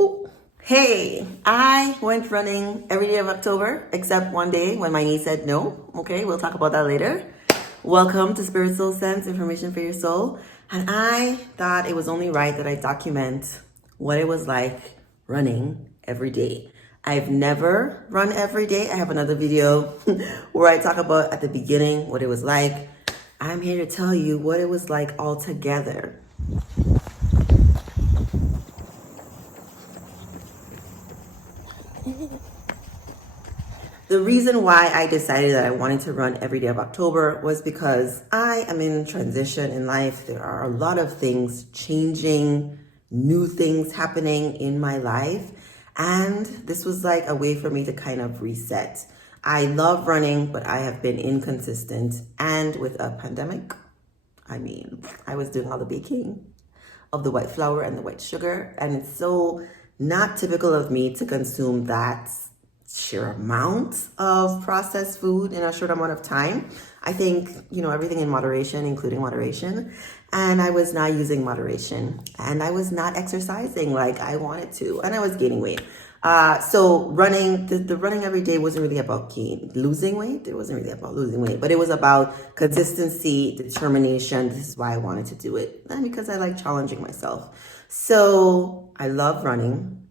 Ooh. Hey, I went running every day of October except one day when my knee said no. Okay, we'll talk about that later. Welcome to Spirit Soul Sense, information for your soul. And I thought it was only right that I document what it was like running every day. I've never run every day. I have another video where I talk about at the beginning what it was like. I'm here to tell you what it was like all together. The reason why I decided that I wanted to run every day of October was because I am in transition in life. There are a lot of things changing, new things happening in my life. And this was like a way for me to kind of reset. I love running, but I have been inconsistent. And with a pandemic, I was doing all the baking of the white flour and the white sugar. And it's so not typical of me to consume that sheer amount of processed food in a short amount of time. I think, everything in moderation, including moderation. And I was not using moderation. And I was not exercising like I wanted to. And I was gaining weight. So running, the running every day wasn't really about losing weight. It wasn't really about losing weight, but it was about consistency, determination. This is why I wanted to do it. And because I like challenging myself. So I love running.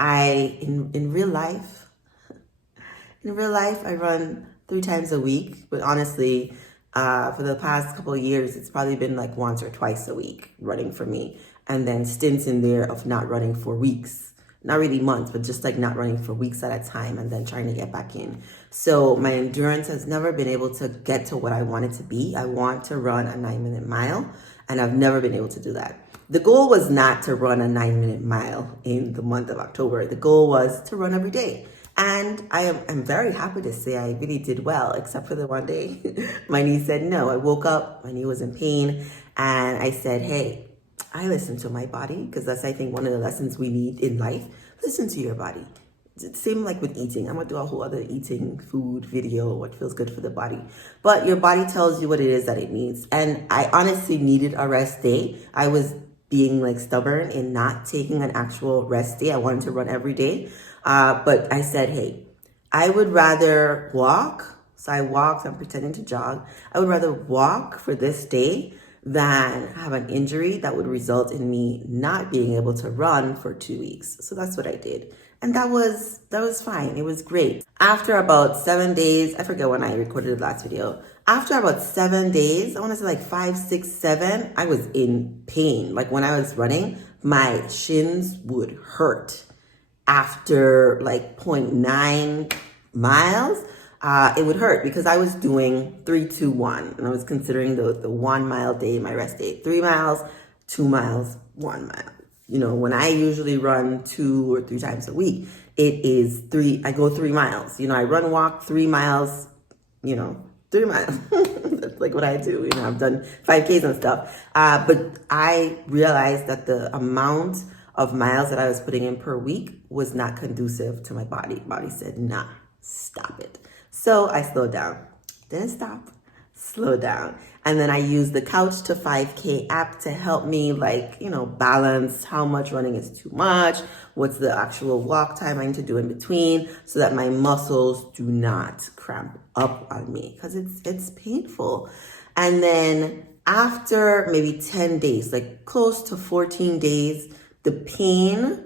In real life, I run 3 times a week, but honestly, for the past couple of years, it's probably been like once or twice a week running for me. And then stints in there of not running for weeks, not really months, but just like not running for weeks at a time and then trying to get back in. So my endurance has never been able to get to what I want it to be. I want to run a 9-minute mile, and I've never been able to do that. The goal was not to run a 9-minute mile in the month of October. The goal was to run every day. And I'm very happy to say I really did well, except for the one day my knee said no. I woke up, my knee was in pain, and I said, hey, I listen to my body, because that's, I think, one of the lessons we need in life. Listen to your body. Same like with eating. I'm going to do a whole other eating food video, what feels good for the body. But your body tells you what it is that it needs. And I honestly needed a rest day. I was being like stubborn in not taking an actual rest day. I wanted to run every day. But I said, hey, I would rather walk. So I walked, I'm pretending to jog. I would rather walk for this day than have an injury that would result in me not being able to run for 2 weeks. So that's what I did. And that was fine. It was great. After about 7 days, I forget when I recorded the last video. After about 7 days, I want to say like 5, 6, 7, I was in pain. Like when I was running, my shins would hurt. After like 0.9 miles, it would hurt because I was doing 3, 2, 1. And I was considering the 1 mile day, my rest day. 3 miles, 2 miles, 1 mile. When I usually run 2 or 3 times a week, it is 3. I go 3 miles. I run, walk 3 miles, 3 miles. That's like what I do. I've done 5Ks and stuff. But I realized that the amount of miles that I was putting in per week was not conducive to my body. Body said, nah, stop it. So I slowed down. Didn't stop, slow down. And then I used the Couch to 5K app to help me balance how much running is too much, what's the actual walk time I need to do in between, so that my muscles do not cramp up on me, because it's painful. And then after maybe 10 days, like close to 14 days, the pain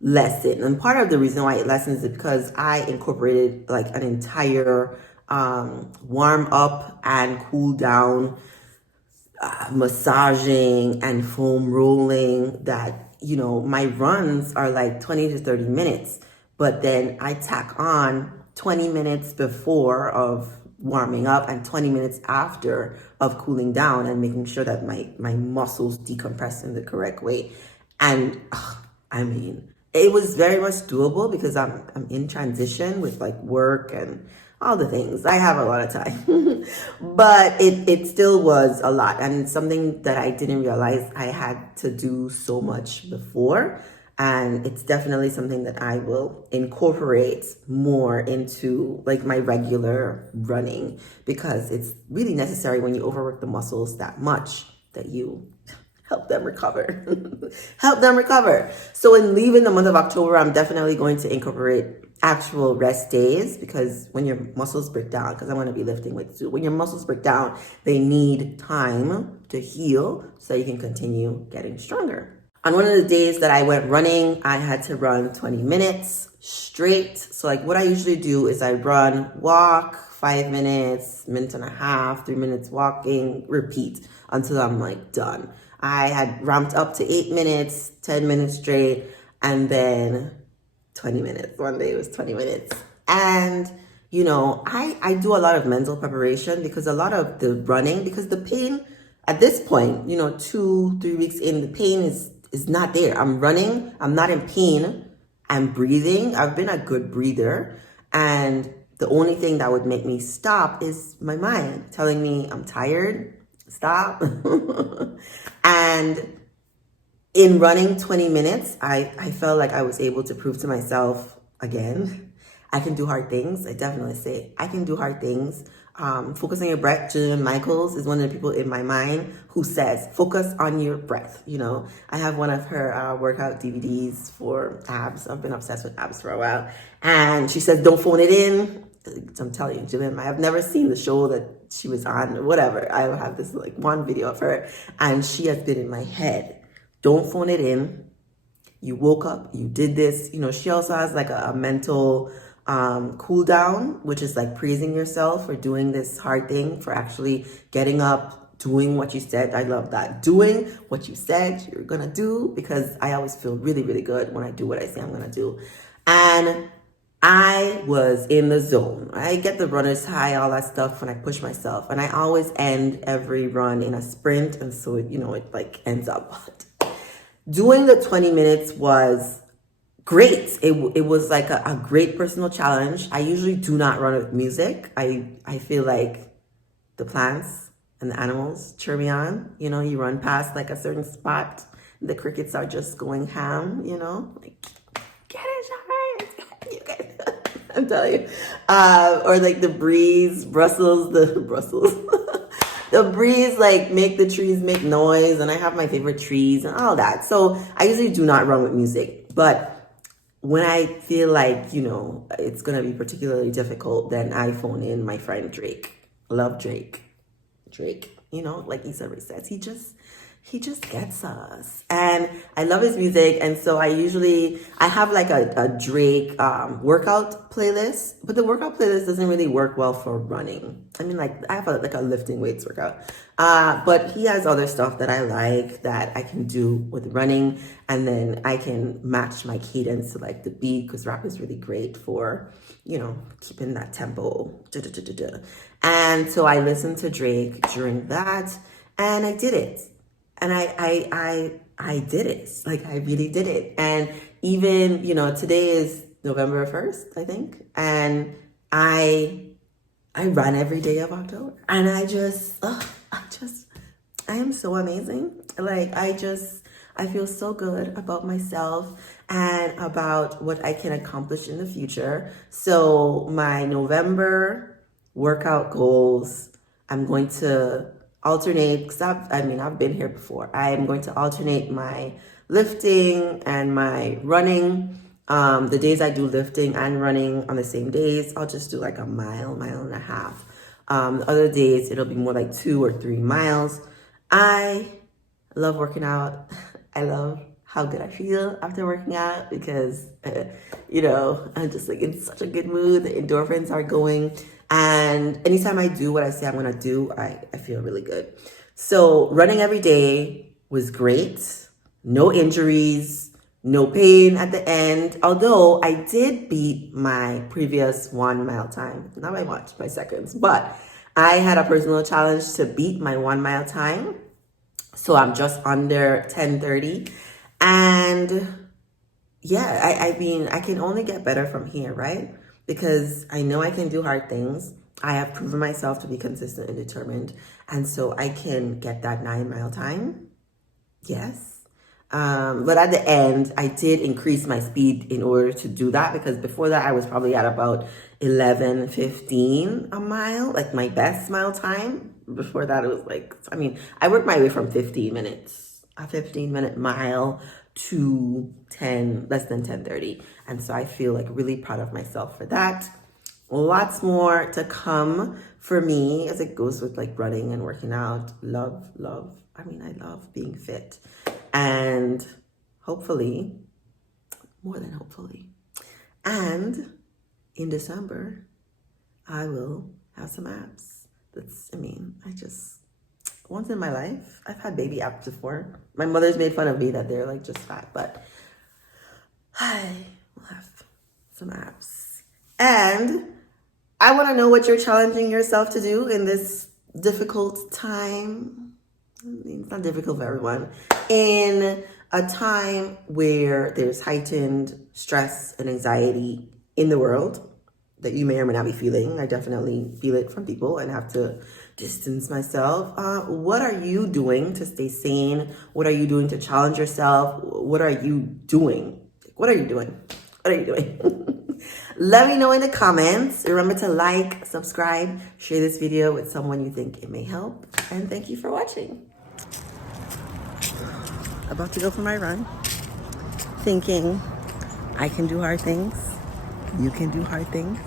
lessened. And part of the reason why it lessens is because I incorporated like an entire warm up and cool down massaging and foam rolling that, my runs are like 20 to 30 minutes. But then I tack on 20 minutes before of warming up and 20 minutes after of cooling down and making sure that my muscles decompress in the correct way. And it was very much doable because I'm in transition with like work and all the things. I have a lot of time, but it still was a lot. And it's something that I didn't realize I had to do so much before. And it's definitely something that I will incorporate more into like my regular running, because it's really necessary when you overwork the muscles that much that you help them recover. Help them recover. So in leaving the month of October, I'm definitely going to incorporate actual rest days, because when your muscles break down, because I want to be lifting weights too, when your muscles break down, they need time to heal so you can continue getting stronger. On one of the days that I went running, I had to run 20 minutes straight. So like what I usually do is I run, walk 5 minutes, minute and a half, 3 minutes walking, repeat until I'm like done. I had ramped up to 8 minutes, 10 minutes straight, and then 20 minutes. One day it was 20 minutes. And, you know, I do a lot of mental preparation, because a lot of the running, because the pain at this point, you know, 2-3 weeks in, the pain is not there. I'm running, I'm not in pain, I'm breathing. I've been a good breather. And the only thing that would make me stop is my mind telling me I'm tired, stop. And in running 20 minutes, I felt like I was able to prove to myself again, I can do hard things. I definitely say I can do hard things. Focus on your breath. Jillian Michaels is one of the people in my mind who says, focus on your breath. You know, I have one of her workout DVDs for abs. I've been obsessed with abs for a while. And she says, don't phone it in. I'm telling you, Jillian, I've never seen the show that she was on or whatever. I have this like one video of her, and she has been in my head. Don't phone it in. You woke up, you did this. You know, she also has like a mental cool down, which is like praising yourself for doing this hard thing, for actually getting up, doing what you said. I love that. Doing what you said you're going to do, because I always feel really, really good when I do what I say I'm going to do. And I was in the zone. I get the runner's high, all that stuff when I push myself. And I always end every run in a sprint. And so, you know, it like ends up. Doing the 20 minutes was great. It was like a great personal challenge. I usually do not run with music. I feel like the plants and the animals cheer me on. You know, you run past like a certain spot, the crickets are just going ham, you know, like, get it, Shareece. You get it. I'm telling you. Or like the breeze, Brussels. The breeze, like, make the trees make noise, and I have my favorite trees and all that. So I usually do not run with music. But when I feel like, you know, it's going to be particularly difficult, then I phone in my friend Drake. Love Drake. Drake, you know, like Issa Rae says, he just gets us. And I love his music. And so I have like a Drake workout playlist, but the workout playlist doesn't really work well for running. I mean, like I have like a lifting weights workout. But he has other stuff that I like that I can do with running. And then I can match my cadence to like the beat, because rap is really great for, you know, keeping that tempo. And so I listened to Drake during that, and I did it. And I did it. Like, I really did it. And even, you know, today is November 1st, I think. And I run every day of October. And I am so amazing. Like, I feel so good about myself and about what I can accomplish in the future. So my November workout goals, I'm going to alternate, because I've been here before. I am going to alternate my lifting and my running. The days I do lifting and running on the same days, I'll just do like a mile and a half. The other days, it'll be more like 2 or 3 miles. I love working out. I love how good I feel after working out, because, you know, I'm just like in such a good mood. The endorphins are going. And anytime I do what I say I'm going to do, I feel really good. So running every day was great. No injuries, no pain at the end. Although I did beat my previous 1 mile time. Not by much, by seconds. But I had a personal challenge to beat my 1 mile time. So I'm just under 10:30. And yeah, I mean, I can only get better from here, right? Because I know I can do hard things. I have proven myself to be consistent and determined. And so I can get that 9 mile time. Yes. But at the end, I did increase my speed in order to do that, because before that, I was probably at about 11:15 a mile, like my best mile time. Before that, it was like, I mean, I worked my way from 15 minutes a 15-minute mile to less than 10:30. And so I feel like really proud of myself for that. Lots more to come for me as it goes with like running and working out. Love. I love being fit. And hopefully, more than hopefully. And in December, I will have some abs. Once in my life, I've had baby abs before. My mother's made fun of me that they're like just fat, but I will have some abs. And I want to know what you're challenging yourself to do in this difficult time. It's not difficult for everyone. In a time where there's heightened stress and anxiety in the world that you may or may not be feeling. I definitely feel it from people and have to distance myself. What are you doing to stay sane? What are you doing to challenge yourself? What are you doing? What are you doing? What are you doing? Let me know in the comments. Remember to like, subscribe, share this video with someone you think it may help. And thank you for watching. About to go for my run. Thinking I can do hard things. You can do hard things.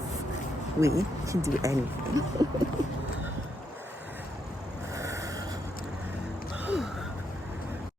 We can do anything.